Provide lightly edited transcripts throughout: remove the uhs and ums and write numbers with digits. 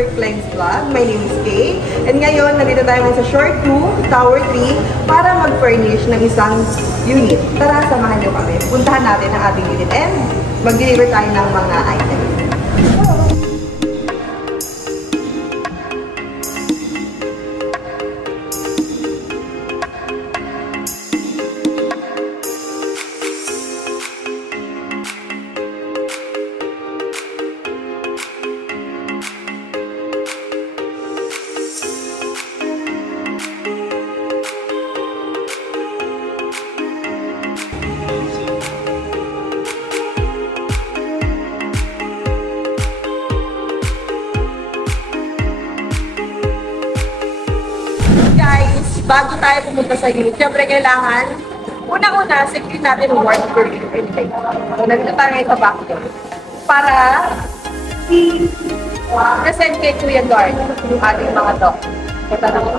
for Clegs Vlog. My name is Kay. And ngayon, nandito tayo sa Shore 2, Tower 3 para mag-furnish ng isang unit. Tara, samahan niyo kami. Puntahan natin ang ating unit and mag-deliver tayo ng mga items. Bago tayo pumunta sa unit, syempre kailangan, unang-una, secure natin yung work for unit. So, nandito tayo ngayon sa backdoor para i-present kay Kuya Guard yung ating mga doc. Punta na ko.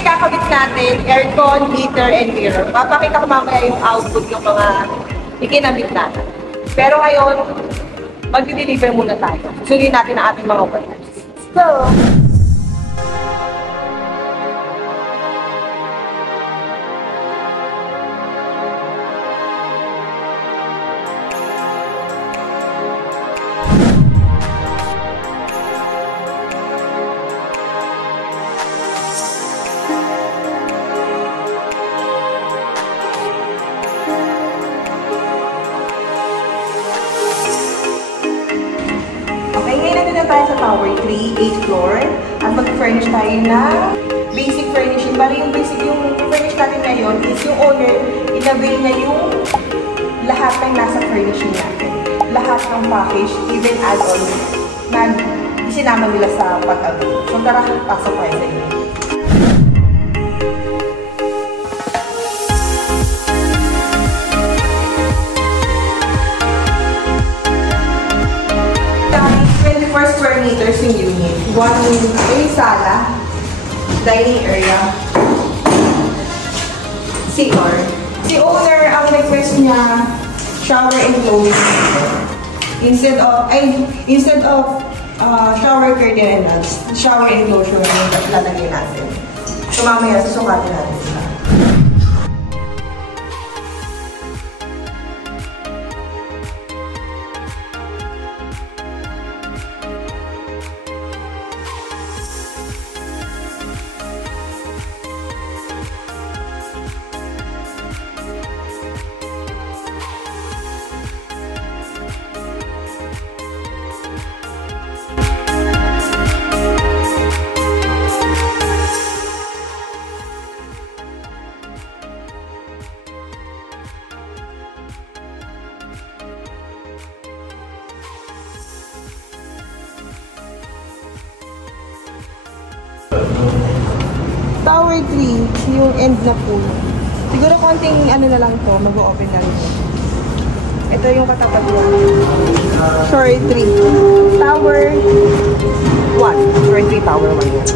Kakabit natin, aircon, heater, and mirror. Papakita ko mamaya yung output ng mga ikinabit natin. Pero ngayon, mag-deliver muna tayo. Susunin natin ang ating mga workers. So, tayo sa Tower 3, 8th floor, at mag-furnish tayo na basic furnishing. Bali yung basic yung furnish natin ngayon is yung owner, in-avail na yung lahat ng nasa furnishing natin. Lahat ng package, even add-on, na isinama nila sa pag-avail. So tara, pasok tayo sa inyo. Square meters yung unit. Yung sala, dining area, CR. Si owner, ang request niya, shower enclosure. Instead of shower curtain and shower enclosure yung lalagay natin. So mamaya, susukatin natin sila. Tower 3, yung end na pool. Siguro konting ano na lang to, mag-o-open na rin. Ito yung katapat ko. Shore 3. Tower 1. Shore 3, Tower 1 yan.